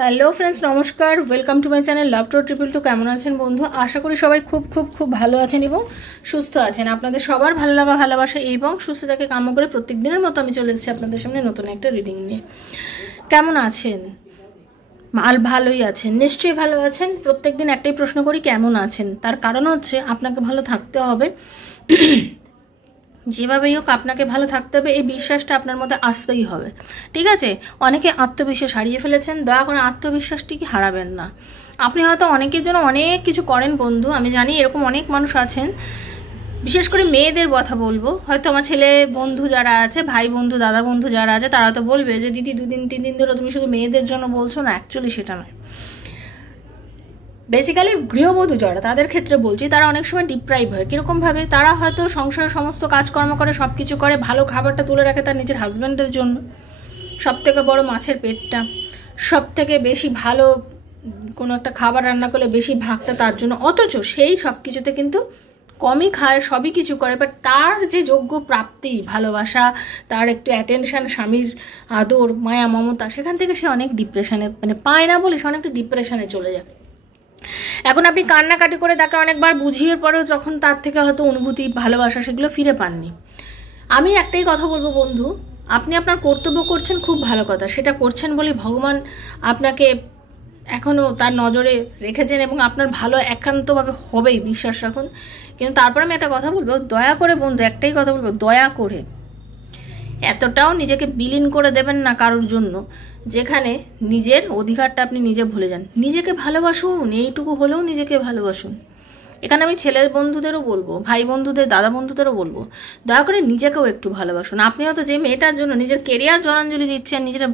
Hello friends, নমস্কার। Welcome to my channel love to triple two. কেমন আছেন বন্ধু? আশা করি সবাই খুব খুব খুব ভালো আছেন এবং সুস্থ আছেন। আপনাদের সবার ভালো লাগা, ভালোবাসা এবং সুস্থতাকে কাম্য করে প্রত্যেক দিনের মতো আমি চলে এসেছি আপনাদের সামনে নতুন একটা রিডিং নিয়ে। কেমন আছেন? ভালোই আছেন, নিশ্চয়ই ভালো আছেন। প্রত্যেক দিন একটাই প্রশ্ন করি, কেমন আছেন? তার কারণ হচ্ছে আপনাকে ভালো থাকতে হবে। যেভাবেই হোক আপনাকে ভালো থাকতে হবে, এই বিশ্বাসটা আপনার মধ্যে আসতেই হবে। ঠিক আছে? অনেকে আত্মবিশ্বাস হারিয়ে ফেলেছেন, দয়া করে আত্মবিশ্বাসটিকে হারাবেন না। আপনি হয়তো অনেকের জন্য অনেক কিছু করেন বন্ধু, আমি জানি এরকম অনেক মানুষ আছেন। বিশেষ করে মেয়েদের কথা বলবো, হয়তো আমার ছেলে বন্ধু যারা আছে, ভাই বন্ধু, দাদা বন্ধু যারা আছে, তারা তো বলবে যে দিদি 2 দিন 3 দিন ধরে তুমি শুধু মেয়েদের জন্য বলছো না। অ্যাকচুয়ালি সেটা নয়। বেসিক্যালি গৃহবধূ যারা, তাদের ক্ষেত্রে বলছি, তারা অনেক সময় ডিপ্রাইভ হয়। কীরকমভাবে? তারা হয়তো সংসারের সমস্ত কাজকর্ম করে, সব কিছু করে, ভালো খাবারটা তুলে রাখে তার নিজের হাজব্যান্ডের জন্য, সব থেকে বড় মাছের পেটটা, সব থেকে বেশি ভালো কোনো একটা খাবার রান্না করলে বেশি ভাগটা তার জন্য, অথচ সেই সব কিছুতে কিন্তু কমই খায়, সবই কিছু করে, বাট তার যে যোগ্য প্রাপ্তি, ভালোবাসা, তার একটু অ্যাটেনশন, স্বামীর আদর, মায়া, মমতা, সেখান থেকে সে অনেক ডিপ্রেশনে, মানে পায় না বলে সে অনেকটা ডিপ্রেশনে চলে যায়। এখন আপনি কান্নাকাটি করে তাকে অনেকবার বুঝিয়ে পরেও যখন তার থেকে হয়তো অনুভূতি, ভালোবাসা সেগুলো ফিরে পাননি। আমি একটাই কথা বলবো বন্ধু, আপনি আপনার কর্তব্য করছেন, খুব ভালো কথা, সেটা করছেন বলেই ভগবান আপনাকে এখনও তার নজরে রেখেছেন এবং আপনার ভালো একান্তভাবে হবেই, বিশ্বাস রাখুন। কিন্তু তারপর আমি একটা কথা বলবো, দয়া করে বন্ধু, একটাই কথা বলবো, দয়া করে এতটাও নিজেকে বিলীন করে দেবেন না কারোর জন্য যেখানে নিজের অধিকারটা আপনি নিজে ভুলে যান। নিজেকে ভালোবাসুন, এইটুকু হলেও নিজেকে ভালোবাসুন। এখানে আমি ছেলের বন্ধুদেরও বলবো, ভাই বন্ধুদের, দাদা বন্ধুদেরও বলবো, দয়া করে নিজেকেও একটু ভালোবাসুন। আপনি হয়তো যে মেয়েটার জন্য নিজের কেরিয়ার জলাঞ্জলি দিচ্ছেন, নিজের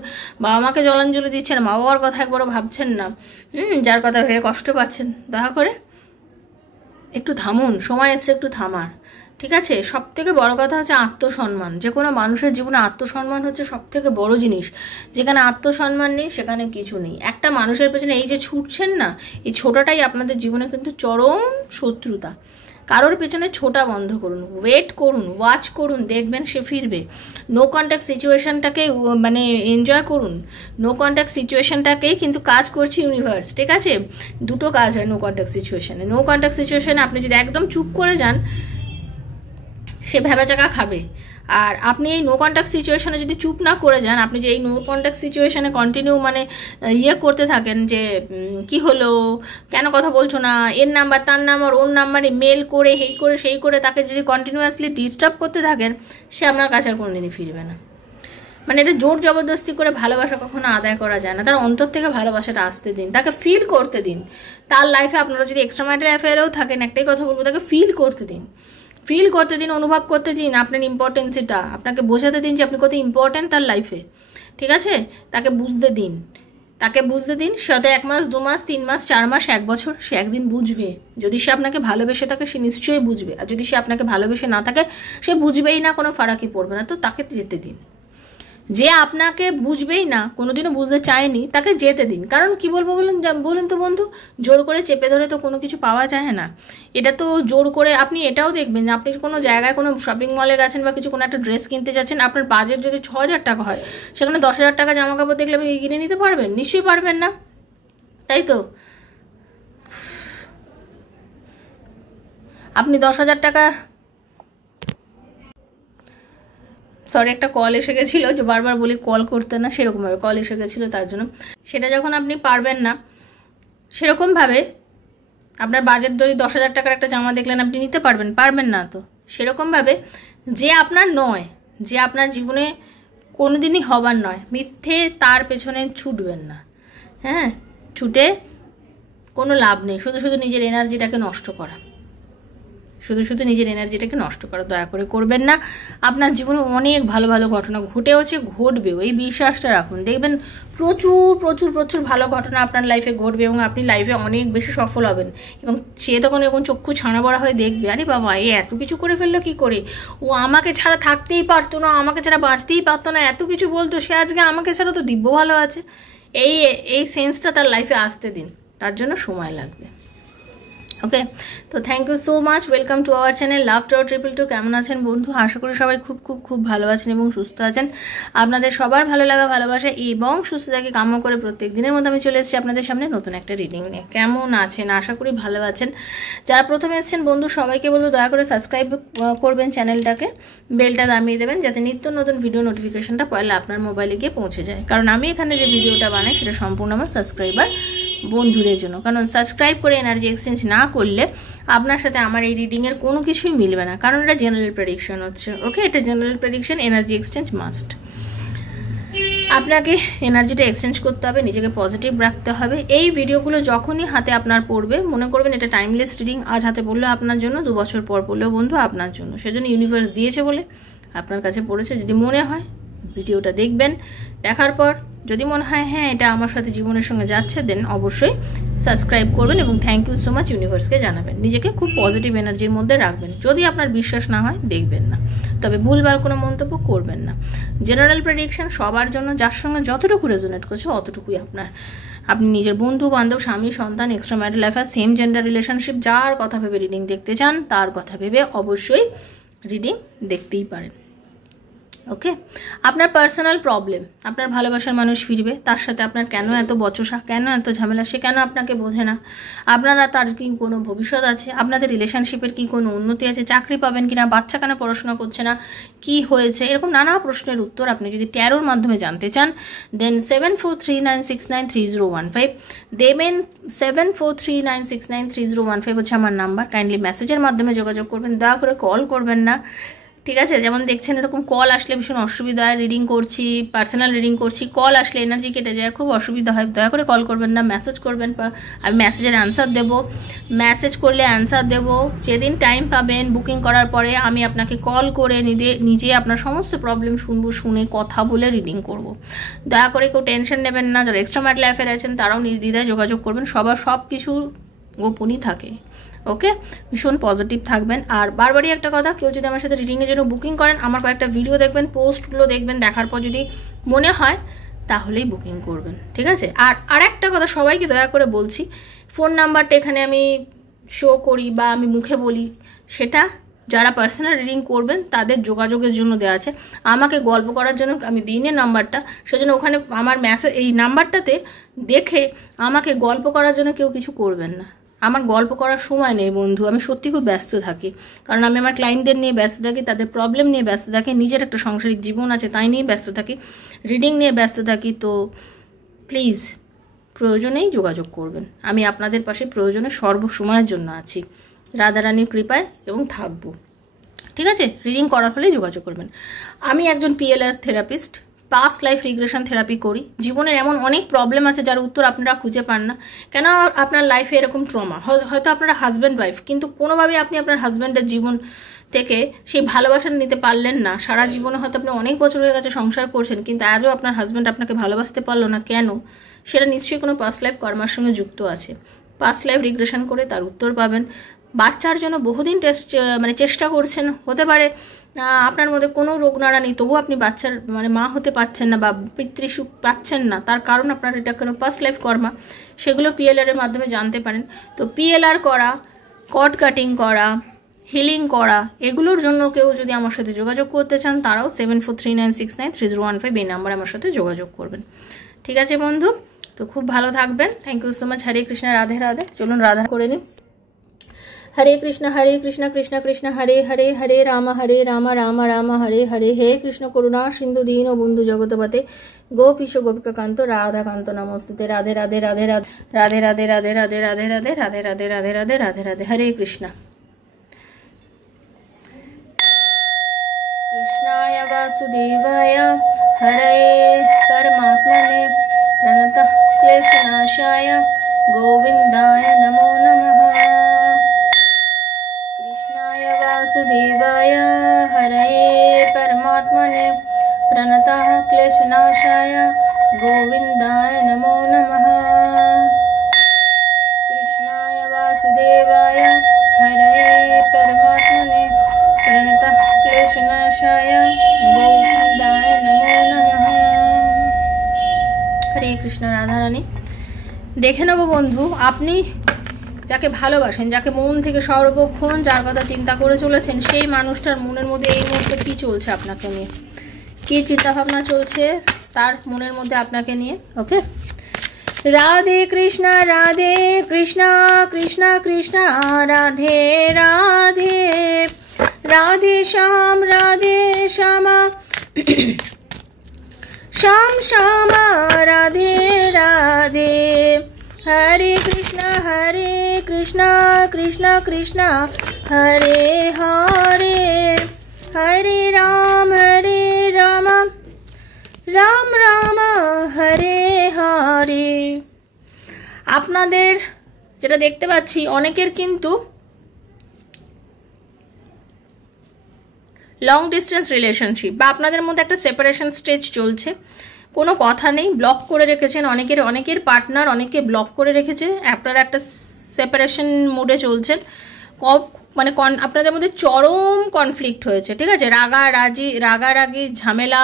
বাবা মাকে জলাঞ্জলি দিচ্ছেন, মা বাবার কথা একবারও ভাবছেন না, যার কথা ভেবে কষ্ট পাচ্ছেন, দয়া করে একটু থামুন। সময় এসছে একটু থামার। ঠিক আছে? সব থেকে বড় কথা হচ্ছে আত্মসম্মান। যে কোনো মানুষের জীবনে আত্মসম্মান হচ্ছে সব থেকে বড় জিনিস। যেখানে আত্মসম্মান নেই সেখানে কিছু নেই। একটা মানুষের পেছনে এই যে ছুটছেন না, এই ছোটাটাই আপনাদের জীবনে কিন্তু চরম শত্রুতা। কারোর পেছনে ছোটা বন্ধ করুন, ওয়েট করুন, ওয়াচ করুন, দেখবেন সে ফিরবে। নো কন্ট্যাক্ট সিচুয়েশনটাকে মানে এনজয় করুন। নো কন্ট্যাক্ট সিচুয়েশনটাকেই কিন্তু কাজ করছে ইউনিভার্স। ঠিক আছে? দুটো কাজ হয় নো কন্ট্যাক্ট সিচুয়েশনে। নো কন্ট্যাক্ট সিচুয়েশনে আপনি যদি একদম চুপ করে যান, সে ভেবাচাকা খাবে। আর আপনি এই নো কন্ট্যাক্ট সিচুয়েশনে যদি চুপ না করে যান, আপনি যে এই নো কন্ট্যাক্ট সিচুয়েশনে কন্টিনিউ মানে করতে থাকেন যে কি হলো, কেন কথা বলছো না, এর নাম্বার তার নাম্বার ওর নাম্বারে মেল করে, এই করে সেই করে তাকে যদি কন্টিনিউয়াসলি ডিস্টার্ব করতে থাকেন, সে আপনার কাছে আর কোনোদিনই ফিরবে না। মানে এটা জোর জবরদস্তি করে ভালোবাসা কখনো আদায় করা যায় না। তার অন্তর থেকে ভালোবাসাটা আসতে দিন, তাকে ফিল করতে দিন। তার লাইফে আপনারা যদি এক্সট্রা ম্যারিটাল অ্যাফেয়ারেও থাকেন, একটাই কথা বলবো, তাকে ফিল করতে দিন। ফিল করতে দিন, অনুভব করতে দিন আপনার ইম্পর্টেন্সিটা, আপনাকে বোঝাতে দিন যে আপনি কত ইম্পর্টেন্ট তার লাইফে। ঠিক আছে? তাকে বুঝতে দিন, তাকে বুঝতে দিন। সাথে 1 মাস, 2 মাস, 3 মাস, 4 মাস, 1 বছর, সে একদিন বুঝবে। যদি সে আপনাকে ভালোবেসে থাকে সে নিশ্চয়ই বুঝবে, আর যদি সে আপনাকে ভালোবেসে না থাকে সে বুঝবেই না, কোনো ফারাকই পড়বে না। তো তাকে যেতে দিন। যে আপনাকে বুঝবেই না, কোনোদিনও বুঝতে চায়নি, তাকে যেতে দিন। কারণ কি বলবো বলুন তো বন্ধু, জোর করে চেপে ধরে তো কোনো কিছু পাওয়া যায় না। এটা তো জোর করে, আপনি এটাও দেখবেন যে আপনি কোনো জায়গায় কোনো শপিং মলে গেছেন বা কিছু কোনো একটা ড্রেস কিনতে যাচ্ছেন, আপনার বাজেট যদি 6,000 টাকা হয়, সেখানে 10,000 টাকা জামা কাপড় দেখলে আপনি কিনে নিতে পারবেন? নিশ্চয়ই পারবেন না, তাই তো? আপনি 10,000 টাকা, সরি একটা কল এসে গেছিলো, যে বারবার বলি কল করতে না, সেরকমভাবে কল এসে গেছিলো, তার জন্য। সেটা যখন আপনি পারবেন না, সেরকমভাবে আপনার বাজেট যদি 10,000 টাকার একটা জামা দেখলেন, আপনি নিতে পারবেন? পারবেন না তো। সেরকমভাবে যে আপনার নয়, যে আপনার জীবনে কোনোদিনই হবার নয়, মিথ্যে তার পেছনে ছুটবেন না। হ্যাঁ, ছুটে কোনো লাভ নেই। শুধু শুধু নিজের এনার্জিটাকে নষ্ট করা, শুধু শুধু নিজের এনার্জিটাকে নষ্ট করা দয়া করে করবেন না। আপনার জীবনে অনেক ভালো ভালো ঘটনা ঘটেওছে, ঘটবেও, এই বিশ্বাসটা রাখুন। দেখবেন প্রচুর প্রচুর প্রচুর ভালো ঘটনা আপনার লাইফে ঘটবে এবং আপনি লাইফে অনেক বেশি সফল হবেন। এবং সে তখন এরকম চক্ষু ছানা বড়া হয়ে দেখবে, আরে বাবা এ এত কিছু করে ফেললো কি করে, ও আমাকে ছাড়া থাকতেই পারতো না, আমাকে ছাড়া বাঁচতেই পারতো না, এত কিছু বলতো, সে আজকে আমাকে ছাড়া তো দিব্য ভালো আছে। এই এই সেন্সটা তার লাইফে আসতে দিন, তার জন্য সময় লাগবে। ওকে, তো thank you so much, welcome to our channel love to 222। কেমন আছেন বন্ধু? আশা করি সবাই খুব খুব খুব ভালো আছেন এবং সুস্থ আছেন। আপনাদের সবার ভালো লাগা, ভালোবাসা এবং সুস্থতাকে কাম্য করে প্রত্যেক দিনের মধ্যে আমি চলে এসেছি আপনাদের সামনে নতুন একটা রিডিং নিয়ে। কেমন আছেন? আশা করি ভালো আছেন। যারা প্রথমে এসেছেন বন্ধু, সবাইকে বলবো দয়া করে সাবস্ক্রাইব করবেন চ্যানেলটাকে, বেলটা দামিয়ে দেবেন যাতে নিত্য নতুন ভিডিও নোটিফিকেশনটা পয়লা আপনার মোবাইলে গিয়ে পৌঁছে যায়। কারণ আমি এখানে যে ভিডিওটা বানাই সেটা সম্পূর্ণ আমার সাবস্ক্রাইবার বন্ধুদের জন্য। কারণ সাবস্ক্রাইব করে এনার্জি এক্সচেঞ্জ না করলে আপনার সাথে আমার এই রিডিংয়ের কোনো কিছুই মিলবে না, কারণ এটা জেনারেল প্রেডিকশন হচ্ছে। ওকে, এটা general prediction, energy exchange must. আপনাকে এনার্জিটা এক্সচেঞ্জ করতে হবে, নিজেকে পজিটিভ রাখতে হবে। এই ভিডিওগুলো যখনই হাতে আপনার পড়বে মনে করবেন এটা টাইমলেস রিডিং। আজ হাতে পড়লো আপনার জন্য, 2 বছর পর পড়লেও বন্ধু আপনার জন্য। সেজন্য ইউনিভার্স দিয়েছে বলে আপনার কাছে পড়েছে। যদি মনে হয় ভিডিওটা দেখবেন, দেখার পর যদি মনে হয় হ্যাঁ এটা আমার সাথে জীবনের সঙ্গে যাচ্ছে, দেন অবশ্যই সাবস্ক্রাইব করবেন এবং থ্যাংক ইউ সো মাচ ইউনিভার্সকে জানাবেন। নিজেকে খুব পজিটিভ এনার্জির মধ্যে রাখবেন। যদি আপনার বিশ্বাস না হয় দেখবেন না, তবে ভুলভাল কোনো মন্তব্য করবেন না। জেনারেল প্রেডিকশন সবার জন্য, যার সঙ্গে যতটুকু রেজোনেট করছে অতটুকুই আপনার। আপনি নিজের বন্ধু বান্ধব, স্বামী, সন্তান, extra marital affair, same gender relationship, যার কথা ভেবে রিডিং দেখতে চান তার কথা ভেবে অবশ্যই রিডিং দেখতেই পারেন। ওকে, আপনার পার্সোনাল প্রবলেম, আপনার ভালোবাসার মানুষ ফিরবে, তার সাথে আপনার কেন এত বচসা, কেন এত ঝামেলা, সে কেন আপনাকে বোঝে না, আপনারা তার কি কোনো ভবিষ্যৎ আছে, আপনাদের রিলেশনশিপের কি কোনো উন্নতি আছে, চাকরি পাবেন কিনা, বাচ্চা কেন পড়াশোনা করছে না, কি হয়েছে, এরকম নানা প্রশ্নের উত্তর আপনি যদি ট্যারোর মাধ্যমে জানতে চান, দেন 7439693015 দেবেন। 7439693015 হচ্ছে আমার নাম্বার। কাইন্ডলি মেসেজের মাধ্যমে যোগাযোগ করবেন, দয়া করে কল করবেন না, ঠিক আছে? যেমন দেখছেন এরকম কল আসলে ভীষণ অসুবিধা হয়। রিডিং করছি, পার্সোনাল রিডিং করছি, কল আসলে এনার্জি কেটে যায়, খুব অসুবিধা হয়। দয়া করে কল করবেন না, মেসেজ করবেন। আমি মেসেজের অ্যান্সার দেবো, মেসেজ করলে অ্যান্সার দেবো। যেদিন টাইম পাবেন বুকিং করার পরে আমি আপনাকে কল করে নিজে আপনার সমস্ত প্রবলেম শুনবো, শুনে কথা বলে রিডিং করব। দয়া করে কেউ টেনশন নেবেন না। যারা এক্সট্রা ম্যারিটাল অ্যাফেয়ার আছেন তারাও নির্দ্বিধায় যোগাযোগ করবেন। সবার সব কিছু গোপনই থাকে। ওকে, ভীষণ পজিটিভ থাকবেন। আর বারবারই একটা কথা, কেউ যদি আমার সাথে রিডিংয়ের জন্য বুকিং করেন, আমার কয়েকটা ভিডিও দেখবেন, পোস্টগুলো দেখবেন, দেখার পর যদি মনে হয় তাহলেই বুকিং করবেন, ঠিক আছে? আর একটা কথা সবাইকে দয়া করে বলছি, ফোন নাম্বারটা এখানে আমি শো করি বা আমি মুখে বলি, সেটা যারা পার্সোনাল রিডিং করবেন তাদের যোগাযোগের জন্য দেওয়া আছে। আমাকে গল্প করার জন্য আমি দিই না নাম্বারটা, সেজন্য ওখানে আমার মেসেজ এই নাম্বারটাতে দেখে আমাকে গল্প করার জন্য কেউ কিছু করবেন না। আমার গল্প করার সময় নেই বন্ধু, আমি সত্যি খুব ব্যস্ত থাকি। কারণ আমি আমার ক্লায়েন্টদের নিয়ে ব্যস্ত থাকি, তাদের প্রবলেম নিয়ে ব্যস্ত থাকি, নিজের একটা সাংসারিক জীবন আছে তাই নিয়ে ব্যস্ত থাকি, রিডিং নিয়ে ব্যস্ত থাকি। তো প্লিজ প্রয়োজনেই যোগাযোগ করবেন। আমি আপনাদের পাশে প্রয়োজনে সর্বসময়ের জন্য আছি, রাধারানীর কৃপায়, এবং থাকবো, ঠিক আছে? রিডিং করার হলেই যোগাযোগ করবেন। আমি একজন PLR therapist, past life regression therapy করি। জীবনের এমন অনেক প্রবলেম আছে যার উত্তর আপনারা খুঁজে পান না। কেন আপনার লাইফে এরকম ট্রমা, হয়তো আপনারা হাজব্যান্ড ওয়াইফ, কিন্তু কোনোভাবেই আপনি আপনার হাজব্যান্ডের জীবন থেকে সেই ভালোবাসা নিতে পারলেন না। সারা জীবনে হয়তো আপনি অনেক বছর হয়ে গেছে সংসার করছেন, কিন্তু আজও আপনার হাজব্যান্ড আপনাকে ভালোবাসতে পারলো না, কেন? সেটা নিশ্চয়ই কোনো পাস্ট লাইফ কর্মার সঙ্গে যুক্ত আছে। পাস্ট লাইফ রিগ্রেশন করে তার উত্তর পাবেন। বাচ্চার জন্য বহুদিন চেষ্টা করছেন, হতে পারে আপনার মধ্যে কোনো রোগ নাড়া নেই, তবুও আপনি বাচ্চার মা হতে পারছেন না বা পিতৃসুখ পাচ্ছেন না, তার কারণ আপনার এটা কোনো পাস্ট লাইফ কর্মা। সেগুলো PLR এর মাধ্যমে জানতে পারেন। তো PLR করা, কর্ড কাটিং করা, হিলিং করা, এগুলোর জন্য কেউ যদি আমার সাথে যোগাযোগ করতে চান তারাও 7439693015 এই নাম্বারে আমার সাথে যোগাযোগ করবেন, ঠিক আছে বন্ধু? তো খুব ভালো থাকবেন। Thank you so much. Hare Krishna, Radhe Radhe. চলুন রাধা করে নিন। हरे कृष्ण कृष्ण कृष्ण हरे हरे, हरे राम राम राम हरे हरे। हे कृष्ण करुणा सिंधु दीन बंधु जगतपते गोपीश गोपिका कांत राधा कांत नमस्ते। राधे राधे राधे राधे राधे राधे राधे राधे राधे राधे राधे राधे राधे राधे राधे। हरे कृष्ण। कृष्णाय वासुदेवाय हरे परमात्मने प्रणतः क्लेशनाशाय गोविंदाय नमो नमः। कृष्णाय वासुदेवाय हरये परमात्मने प्रणतः क्लेशनाशाय गोविंदाय नमो नमः। कृष्णाय वासुदेवाय हरये परमात्मने प्रणतः क्लेशनाशाय गोविंदाय नमो नमः। हरे कृष्ण। राधा रानी। দেখে নেব বন্ধু, আপনি যাকে ভালোবাসেন, যাকে মন থেকে সর্বক্ষণ যার কথা চিন্তা করে চলেছেন, সেই মানুষটার মনের মধ্যে এই মুহূর্তে কী চলছে আপনাকে নিয়ে, কী চিন্তাভাবনা চলছে তার মনের মধ্যে আপনাকে নিয়ে। ওকে, রাধে কৃষ্ণা কৃষ্ণা কৃষ্ণা রাধে রাধে, রাধে শ্যামা শ্যাম শ্যামা রাধে রাধে, হরে কৃষ্ণা কৃষ্ণ কৃষ্ণ হরে হরে, হরে রাম রাম রাম হরে হরে। আপনাদের যেটা দেখতে পাচ্ছি, অনেকের কিন্তু লং ডিস্টেন্স রিলেশনশিপ বা আপনাদের মধ্যে একটা সেপারেশন স্টেজ চলছে, কোনো কথা নেই, ব্লক করে রেখেছেন অনেকের পার্টনার অনেকে ব্লক করে রেখেছে, আপনারা একটা সেপারেশন মোডে চলছেন, মানে আপনাদের মধ্যে চরম কনফ্লিক্ট হয়েছে, ঠিক আছে, রাগারাগি ঝামেলা,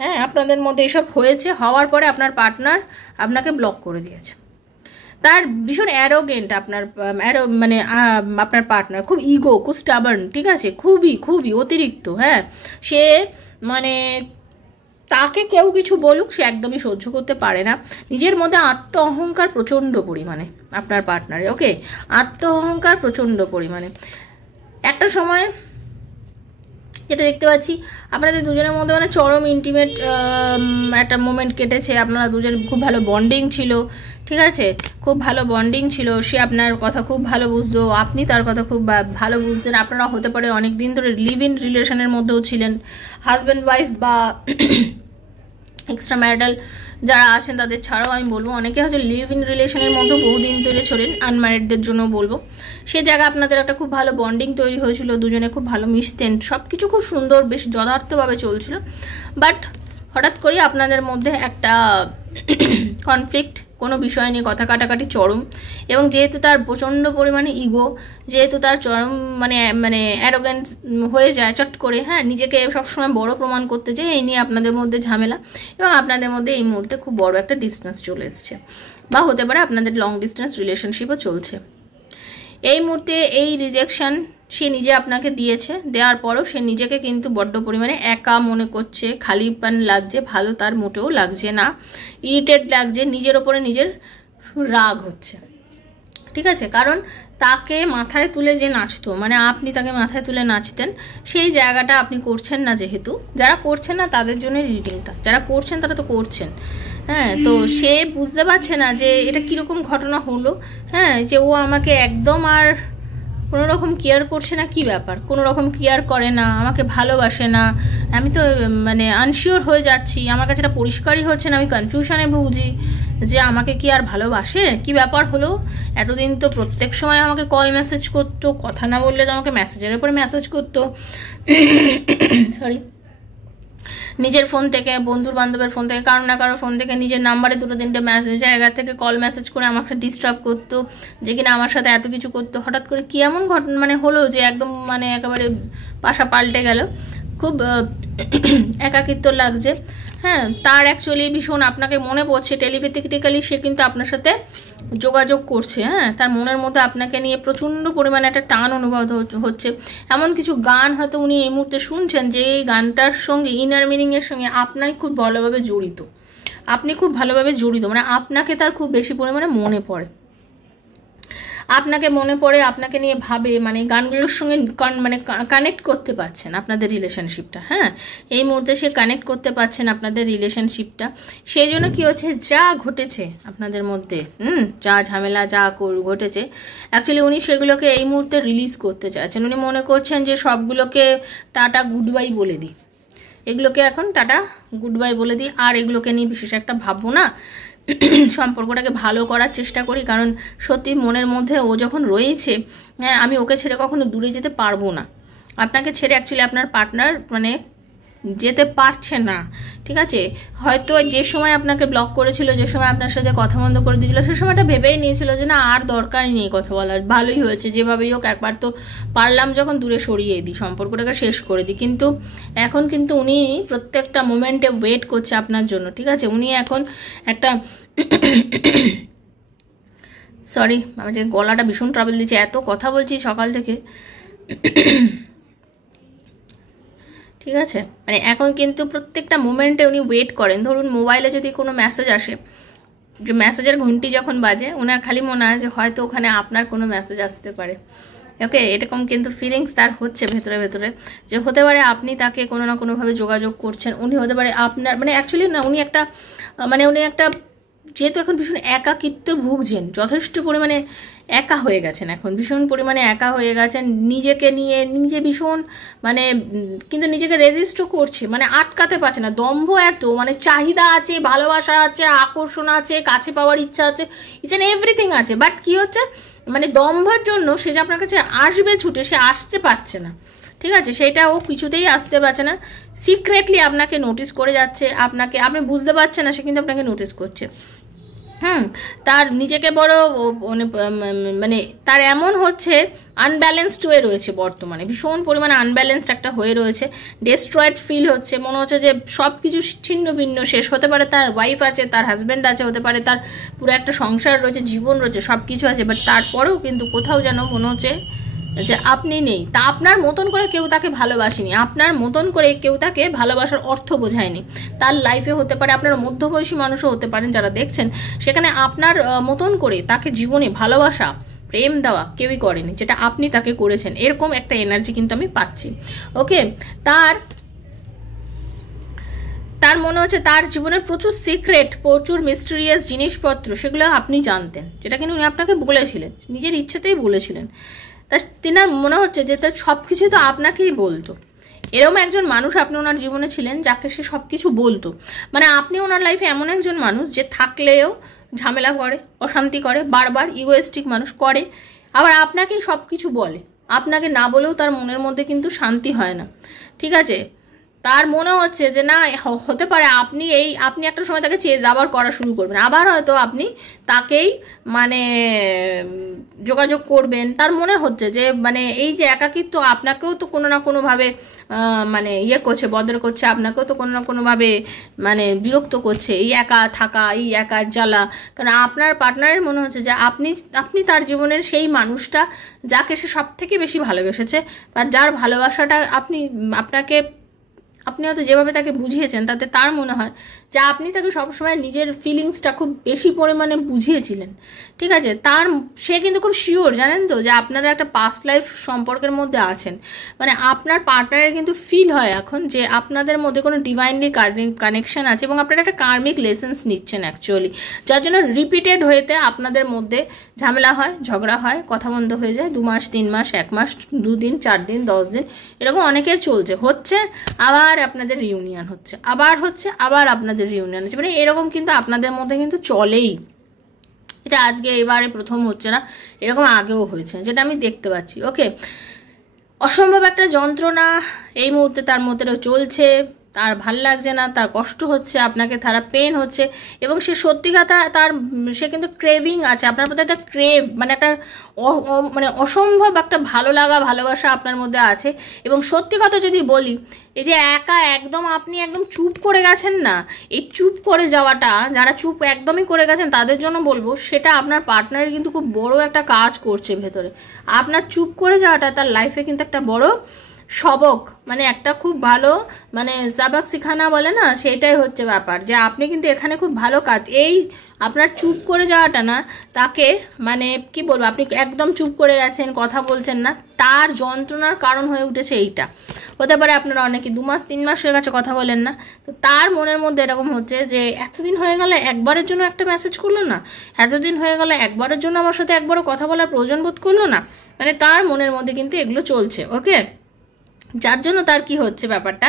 হ্যাঁ আপনাদের মধ্যে এসব হয়েছে, হওয়ার পরে আপনার পার্টনার আপনাকে ব্লক করে দিয়েছে। তার ভীষণ অ্যারোগেন্ট আপনার পার্টনার, খুব ইগো, খুব স্টাবার্ন, ঠিক আছে, খুবই অতিরিক্ত। হ্যাঁ, সে মানে তাকে কেউ কিছু বলুক সে একদমই সহ্য করতে পারে না, নিজের মধ্যে আত্ম অহংকার প্রচণ্ড পরিমাণে আপনার পার্টনারে। ওকে, আত্ম অহংকার প্রচণ্ড পরিমাণে। একটা সময় যেটা দেখতে পাচ্ছি, আপনাদের দুজনের মধ্যে মানে চরম ইন্টিমেট একটা মোমেন্ট কেটেছে, আপনারা দুজন খুব ভালো বন্ডিং ছিল, ঠিক আছে, খুব ভালো বন্ডিং ছিল, সে আপনার কথা খুব ভালো বুঝতো, আপনি তার কথা খুব ভালো বুঝতেন, আপনারা হতে পারে অনেক দিন ধরে লিভ ইন রিলেশনের মধ্যেও ছিলেন, হাজব্যান্ড ওয়াইফ বা এক্সট্রা ম্যারিটাল যারা আছেন তাদের ছাড়াও আমি বলবো, অনেকে হয়তো লিভ ইন রিলেশনের মধ্যে বহুদিন ধরে চলেন, আনম্যারিডদের জন্য বলবো, সে জায়গায় আপনাদের একটা খুব ভালো বন্ডিং তৈরি হয়েছিল, দুজনে খুব ভালো মিশতেন, সব কিছু খুব সুন্দর বেশ যথার্থভাবে চলছিল, বাট হঠাৎ করে আপনাদের মধ্যে একটা কনফ্লিক্ট, কোনো বিষয় নিয়ে কথা কাটাকাটি চরম, এবং যেহেতু তার প্রচণ্ড পরিমাণে ইগো, যেহেতু তার চরম মানে অ্যারোগেন্ট হয়ে যায় চট করে, হ্যাঁ নিজেকে সবসময় বড় প্রমাণ করতে চায়, এই নিয়ে আপনাদের মধ্যে ঝামেলা, এবং আপনাদের মধ্যে এই মুহূর্তে খুব বড় একটা ডিস্টেন্স চলে এসছে, বা হতে পারে আপনাদের লং ডিস্টেন্স রিলেশনশিপও চলছে। এই মুহূর্তে এই রিজেকশন সে নিজে আপনাকে দিয়েছে, দেওয়ার পরও সে নিজেকে কিন্তু বড্ড পরিমাণে একা মনে করছে, খালিপান লাগছে, ভালো তার মোটেও লাগছে না, ইরিটেট লাগছে, নিজের ওপরে নিজের রাগ হচ্ছে, ঠিক আছে, কারণ তাকে মাথায় তুলে যে নাচতো, মানে আপনি তাকে মাথায় তুলে নাচতেন, সেই জায়গাটা আপনি করছেন না, যেহেতু যারা করছেন না তাদের জন্য রিডিংটা, যারা করছেন তারা তো করছেন, হ্যাঁ, তো সে বুঝতে পারছে না যে এটা কীরকম ঘটনা হলো, হ্যাঁ, যে ও আমাকে একদম আর কোনো রকম কেয়ার করছে না, কি ব্যাপার, কোনো রকম কেয়ার করে না, আমাকে ভালোবাসে না, আমি তো মানে আনশিওর হয়ে যাচ্ছি, আমার কাছে এটা পরিষ্কারই হচ্ছে না, আমি কনফিউশনে ভুগছি যে আমাকে কি আর ভালোবাসে, কি ব্যাপার হলো, এতদিন তো প্রত্যেক সময় আমাকে কল মেসেজ করতো, কথা না বললে তো আমাকে মেসেজের উপরে মেসেজ করতো, সরি, নিজের ফোন থেকে, বন্ধুর বান্ধবের ফোন থেকে, কারো না কারোর ফোন থেকে নিজের নাম্বারে দুটো তিনটে জায়গা থেকে কল মেসেজ করে আমাকে ডিস্টার্ব করতো, যে কিনা আমার সাথে এত কিছু করতো, হঠাৎ করে কি এমন ঘটনা মানে হলো যে একদম মানে একেবারে পাশা পাল্টে গেল, খুব একাকিত্ব লাগছে, হ্যাঁ, তার অ্যাকচুয়ালি ভীষণ আপনাকে মনে পড়ছে, টেলিপ্যাথিক্যালি সে কিন্তু আপনার সাথে যোগাযোগ করছে, হ্যাঁ, তার মনের মধ্যে আপনাকে নিয়ে প্রচণ্ড পরিমাণে একটা টান অনুভব হচ্ছে, এমন কিছু গান হয়তো উনি এই মুহূর্তে শুনছেন যে এই গানটার সঙ্গে ইনার মিনিংয়ের সঙ্গে আপনার খুব ভালোভাবে জড়িত, আপনি খুব ভালোভাবে জড়িত, মানে আপনাকে তার খুব বেশি পরিমাণে মনে পড়ে, আপনাকে মনে পড়ে, আপনাকে নিয়ে ভাবে, মানে গানগুলোর সঙ্গে মানে কানেক্ট করতে পারছেন আপনাদের রিলেশনশিপটা, হ্যাঁ, এই মুহূর্তে সে কানেক্ট করতে পারছেন আপনাদের রিলেশনশিপটা, সেই জন্য কী হচ্ছে, যা ঘটেছে আপনাদের মধ্যে, যা ঝামেলা যা ঘটেছে, অ্যাকচুয়ালি উনি সেগুলোকে এই মুহূর্তে রিলিজ করতে চাইছেন, উনি মনে করছেন যে সবগুলোকে টাটা গুড বাই বলে দিই, এগুলোকে এখন টাটা গুড বাই বলে দিই, আর এগুলোকে নিয়ে বিশেষ একটা ভাববো না, সম্পর্কটাকে ভালো করার চেষ্টা করি, কারণ সত্যি মনের মধ্যে ও যখন রয়েছে, হ্যাঁ, আমি ওকে ছেড়ে কখনো দূরে যেতে পারবো না, আপনাকে ছেড়ে অ্যাকচুয়ালি আপনার পার্টনার মানে যেতে পারছে না, ঠিক আছে, হয়তো যে সময় আপনাকে ব্লক করেছিল, যে সময় আপনার সাথে কথা বন্ধ করে দিয়েছিল, সে সময়টা ভেবেই নিয়েছিল যে না আর দরকারই নেই কথা বলার, ভালোই হয়েছে, যেভাবেই হোক একবার তো পারলাম যখন দূরে সরিয়ে দিই, সম্পর্কটাকে শেষ করে দিই, কিন্তু এখন কিন্তু উনি প্রত্যেকটা মোমেন্টে ওয়েট করছে আপনার জন্য, ঠিক আছে, উনি এখন একটা সরি, আমি যে গলাটা ভীষণ ট্রাবল দিচ্ছে, এত কথা বলছি সকাল থেকে। ঠিক আছে, মানে এখন কিন্তু প্রত্যেকটা মোমেন্টে উনি ওয়েট করেন। ধরুন মোবাইলে যদি কোনো মেসেজ আসে, যে মেসেজের ঘন্টি যখন বাজে, ওনার খালি মনে হয় যে হয়তো ওখানে আপনার কোনো মেসেজ আসতে পারে। ওকে, এরকম কিন্তু ফিলিংস তার হচ্ছে ভেতরে ভেতরে, যে হতে পারে আপনি তাকে কোনো না কোনোভাবে যোগাযোগ করছেন, উনি হতে পারে আপনার, মানে অ্যাকচুয়ালি না, উনি একটা যেহেতু এখন ভীষণ একাকিত্ব ভুগছেন, যথেষ্ট পরিমাণে একা হয়ে গেছেন, এখন ভীষণ পরিমাণে একা হয়ে গেছেন, নিজেকে নিয়ে নিজে ভীষণ মানে কিন্তু নিজেকে রেজিস্টও করছে, মানে আটকাতে পারছে না, দম্ভ এত, মানে চাহিদা আছে, ভালোবাসা আছে, আকর্ষণ আছে, কাছে পাওয়ার ইচ্ছা আছে, ইচ অ্যান্ড এভরিথিং আছে, বাট কি হচ্ছে, মানে দম্ভের জন্য সে যে আপনার কাছে আসবে ছুটে, সে আসতে পারছে না। ঠিক আছে, সেটা ও কিছুতেই আসতে পারছে না, সিক্রেটলি আপনাকে নোটিস করে যাচ্ছে, আপনি বুঝতে পারছেন না, সে কিন্তু আপনাকে নোটিস করছে। তার নিজেকে বড় মানে তার এমন হচ্ছে আনব্যালেন্সড হয়ে রয়েছে, বর্তমানে ভীষণ পরিমাণে আনব্যালেন্সড একটা হয়ে রয়েছে, ডেস্ট্রয়েড ফিল হচ্ছে, মনে হচ্ছে যে সব কিছু ছিন্ন ভিন্ন শেষ। হতে পারে তার ওয়াইফ আছে, তার হাজব্যান্ড আছে, হতে পারে তার পুরো একটা সংসার রয়েছে, জীবন রয়েছে, সব কিছু আছে, বাট তারপরেও কিন্তু কোথাও যেন মনে হচ্ছে যে আপনি নেই। তা আপনার মতন করে কেউ তাকে ভালোবাসেনি, আপনার মতন করে কেউ তাকে ভালোবাসার অর্থ বোঝায়নি। তার লাইফে হতে পারে আপনার মধ্যবয়সী মানুষও হতে পারেন যারা দেখছেন, সেখানে আপনার মতন করে তাকে জীবনে ভালোবাসা প্রেম দেওয়া কেউই করেনি, যেটা আপনি তাকে করেছেন, এরকম একটা এনার্জি কিন্তু আমি পাচ্ছি। ওকে, তার মনে হচ্ছে তার জীবনের প্রচুর সিক্রেট, প্রচুর মিস্টেরিয়াস জিনিসপত্র, সেগুলো আপনি জানতেন, যেটা কিন্তু উনি আপনাকে বলেছিলেন, নিজের ইচ্ছেতেই বলেছিলেন। তা তিনার মনে হচ্ছে যে তার সব কিছু তো আপনাকেই বলতো। এরকম একজন মানুষ আপনি ওনার জীবনে ছিলেন, যাকে সে সব কিছু বলতো। মানে আপনি ওনার লাইফে এমন একজন মানুষ যে থাকলেও ঝামেলা করে, অশান্তি করে, বারবার ইগোয়েস্টিক মানুষ করে, আবার আপনাকেই সব কিছু বলে, আপনাকে না বলেও তার মনের মধ্যে কিন্তু শান্তি হয় না। ঠিক আছে, তার মনে হচ্ছে যে না, হতে পারে আপনি একটা সময় তাকে চেয়ে যাবার করা শুরু করবেন, আবার হয়তো আপনি তাকেই মানে যোগাযোগ করবেন। তার মনে হচ্ছে যে মানে এই যে একাকিত্ব, আপনাকেও তো কোনো না কোনোভাবে মানে করছে, বদর করছে, আপনাকেও তো কোনো না কোনোভাবে মানে বিরক্ত করছে, এই একা থাকা, এই একা জ্বালা। কারণ আপনার পার্টনারের মনে হচ্ছে যে আপনি তার জীবনের সেই মানুষটা যাকে সে সব থেকে বেশি ভালোবেসেছে, বা যার ভালোবাসাটা আপনি হয়তো যেভাবে তাকে বুঝিয়েছেন, তাতে তার মনে হয় যে আপনি তাকে সবসময় নিজের ফিলিংসটা খুব বেশি পরিমাণে বুঝিয়েছিলেন। ঠিক আছে, সে কিন্তু খুব শিওর, জানেন তো, যে আপনারা একটা পাস্ট লাইফ সম্পর্কের মধ্যে আছেন। মানে আপনার পার্টনারের কিন্তু ফিল হয় এখন যে আপনাদের মধ্যে কোনো ডিভাইনলি কানেকশন আছে, এবং আপনারা একটা কার্মিক লেসেন্স নিচ্ছেন অ্যাকচুয়ালি, যার জন্য রিপিটেড হয়েতে আপনাদের মধ্যে ঝামেলা হয়, ঝগড়া হয়, কথা বন্ধ হয়ে যায়, 2 মাস 3 মাস 1 মাস 2 দিন 4 দিন 10 দিন, এরকম অনেকের হচ্ছে, আবার আপনাদের রিউনিয়ন হচ্ছে, আবার আপনাদের রিউনিয়ন হচ্ছে, মানে এরকম কিন্তু আপনাদের মধ্যে কিন্তু চলেই। এটা আজকে এবারে প্রথম হচ্ছে না, এরকম আগেও হয়েছে, যেটা আমি দেখতে পাচ্ছি। ওকে, অসম্ভব একটা যন্ত্রণা এই মুহূর্তে তার মধ্যে চলছে, তার ভাল লাগছে না, তার কষ্ট হচ্ছে, আপনাকে তারা পেন হচ্ছে, এবং সে সত্যি কথা সে কিন্তু ক্রেভিং আছে আপনার প্রতি, একটা ক্রেভ, মানে একটা মানে অসম্ভব একটা ভালো লাগা, ভালোবাসা আপনার মধ্যে আছে। এবং সত্যি কথা যদি বলি, এই যে আপনি একদম চুপ করে গেছেন না, এই চুপ করে যাওয়াটা, যারা চুপ একদমই করে গেছেন তাদের জন্য বলবো, সেটা আপনার পার্টনারের কিন্তু খুব বড় একটা কাজ করছে ভেতরে। আপনার চুপ করে যাওয়াটা তার লাইফে কিন্তু একটা বড় সবক, মানে একটা খুব ভালো, মানে সাবাক শিখানা বলে না, সেটাই হচ্ছে ব্যাপার, যে আপনি কিন্তু এখানে খুব ভালো কাজ, এই আপনার চুপ করে যাওয়াটা না, তাকে মানে কি বলবো, আপনি একদম চুপ করে গেছেন, কথা বলছেন না, তার যন্ত্রণার কারণ হয়ে উঠেছে এইটা। হতে পারে আপনারা অনেকে 2 মাস 3 মাস হয়ে গেছে কথা বলেন না, তো তার মনের মধ্যে এরকম হচ্ছে যে এতদিন হয়ে গেলে একবারের জন্য একটা মেসেজ করলো না, এতদিন হয়ে গেলে একবারের জন্য আমার সাথে একবারও কথা বলার প্রয়োজন বোধ করলো না, মানে তার মনের মধ্যে কিন্তু এগুলো চলছে। ওকে, যার জন্য তার কি হচ্ছে ব্যাপারটা,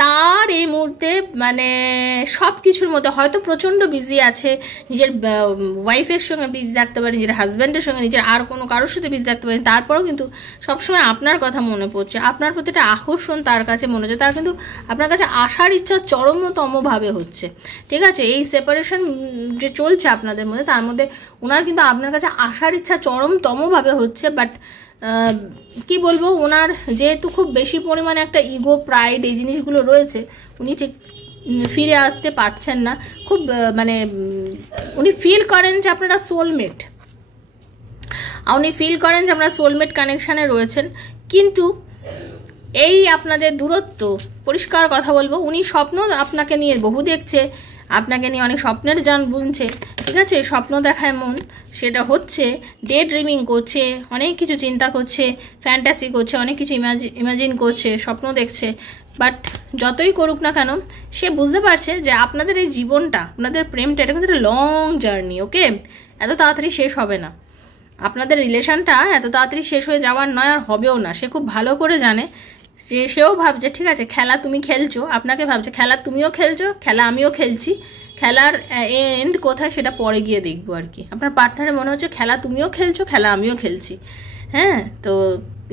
তার এই মুহূর্তে মানে সব কিছুর মধ্যে হয়তো প্রচণ্ড বিজি আছে, নিজের ওয়াইফের সঙ্গে বিজি থাকতে পারে, নিজের হাজব্যান্ডের সঙ্গে, নিজের আর কোনো কারোর সাথে বিজি থাকতে পারে, তারপরেও কিন্তু সবসময় আপনার কথা মনে পড়ছে, আপনার প্রতি একটা আকর্ষণ তার কাছে মনে হচ্ছে, তার কিন্তু আপনার কাছে আসার ইচ্ছা চরমতমভাবে হচ্ছে। ঠিক আছে, এই সেপারেশন যে চলছে আপনাদের মধ্যে, তার মধ্যে ওনার কিন্তু আপনার কাছে আসার ইচ্ছা চরমতমভাবে হচ্ছে, বাট কি বলবো, ওনার যেহেতু খুব বেশি পরিমাণে একটা ইগো, প্রাইড, এই জিনিসগুলো রয়েছে, উনি ঠিক ফিরে আসতে পারছেন না। খুব মানে উনি ফিল করেন যে আপনারা সোলমেট, উনি ফিল করেন যে আপনারা সোলমেট কানেকশানে রয়েছেন, কিন্তু এই আপনাদের দূরত্ব, পরিষ্কার কথা বলবো, উনি স্বপ্ন আপনাকে নিয়ে বহু দেখছে, আপনাকে নিয়ে অনেক স্বপ্নের জান বুনছে, ঠিক আছে, স্বপ্ন দেখায় মন, সেটা হচ্ছে ডে ড্রিমিং করছে, অনেক কিছু চিন্তা করছে, ফ্যান্টাসি করছে, অনেক কিছু ইমাজিন করছে, স্বপ্ন দেখছে। বাট যতই করুক না কেন, সে বুঝতে পারছে যে আপনাদের এই জীবনটা, আপনাদের প্রেমটা, এটা কিন্তু একটা লং জার্নি, ওকে, এত তাড়াতাড়ি শেষ হবে না। আপনাদের রিলেশনটা এত তাড়াতাড়ি শেষ হয়ে যাওয়ার নয়, আর হবেও না। সে খুব ভালো করে জানে, সেও ভাবছে ঠিক আছে খেলা তুমি খেলছো, আপনাকে ভাবছে খেলা তুমিও খেলছো, খেলা আমিও খেলছি, খেলার এন্ড কোথায় সেটা পরে গিয়ে দেখবো আর কি। আপনার পার্টনারের মনে হচ্ছে খেলা তুমিও খেলছো, খেলা আমিও খেলছি, হ্যাঁ, তো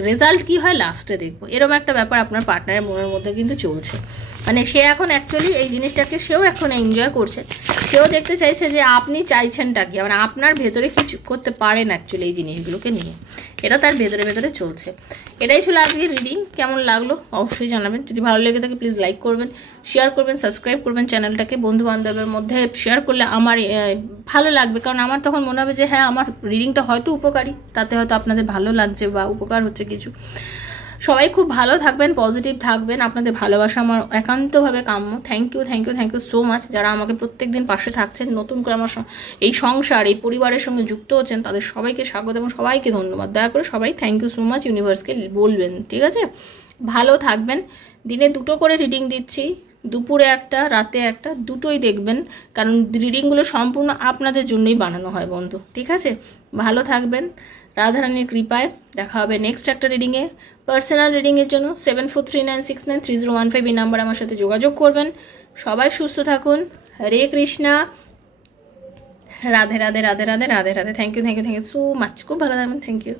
রেজাল্ট কি হয় লাস্টে দেখবো, এরকম একটা ব্যাপার আপনার পার্টনারের মনের মধ্যে কিন্তু চলছে। মানে সে এখন অ্যাকচুয়ালি এই জিনিসটাকে সেও এখন এনজয় করছে, সেও দেখতে চাইছে যে আপনি চাইছেনটা কি, মানে আপনার ভেতরে কিছু করতে পারেন অ্যাকচুয়ালি এই জিনিসগুলোকে নিয়ে, এটা তার ভেতরে ভেতরে চলছে। এটাই ছিল আজকে রিডিং। কেমন লাগলো অবশ্যই জানাবেন, যদি ভালো লেগে থাকে প্লিজ লাইক করবেন, শেয়ার করবেন, সাবস্ক্রাইব করবেন চ্যানেলটাকে, বন্ধু বান্ধবের মধ্যে শেয়ার করলে আমার ভালো লাগবে, কারণ আমার তখন মনে হবে যে হ্যাঁ আমার রিডিংটা হয়তো উপকারী, তাতে হয়তো আপনাদের ভালো লাগছে বা উপকার হচ্ছে কিছু। সবাই খুব ভালো থাকবেন, পজিটিভ থাকবেন, আপনাদের ভালোবাসা আমার একান্তভাবে কাম্য। Thank you thank you thank you so much, যারা আমাকে প্রত্যেক দিন পাশে থাকছেন, নতুন করে আমার এই সংসার, এই পরিবারের সঙ্গে যুক্ত হচ্ছেন, তাদের সবাইকে স্বাগত এবং সবাইকে ধন্যবাদ। দয়া করে সবাই থ্যাংক ইউ সো মাচ ইউনিভার্সকে বলবেন, ঠিক আছে? ভালো থাকবেন। দিনে 2টো করে রিডিং দিচ্ছি, দুপুরে একটা, রাতে একটা, দুটোই দেখবেন, কারণ রিডিংগুলো সম্পূর্ণ আপনাদের জন্যই বানানো হয় বন্ধু, ঠিক আছে? ভালো থাকবেন, রাধারানীর কৃপায়। দেখা হবে নেক্সট একটা রিডিংয়ে। পার্সোনাল রিডিংয়ের জন্য 7439693015 এই নাম্বার আমার সাথে যোগাযোগ করবেন। সবাই সুস্থ থাকুন। Hare Krishna. Radhe Radhe Radhe Radhe Radhe Radhe. Thank you thank you thank you so much. খুব ভালো থাকবেন। Thank you.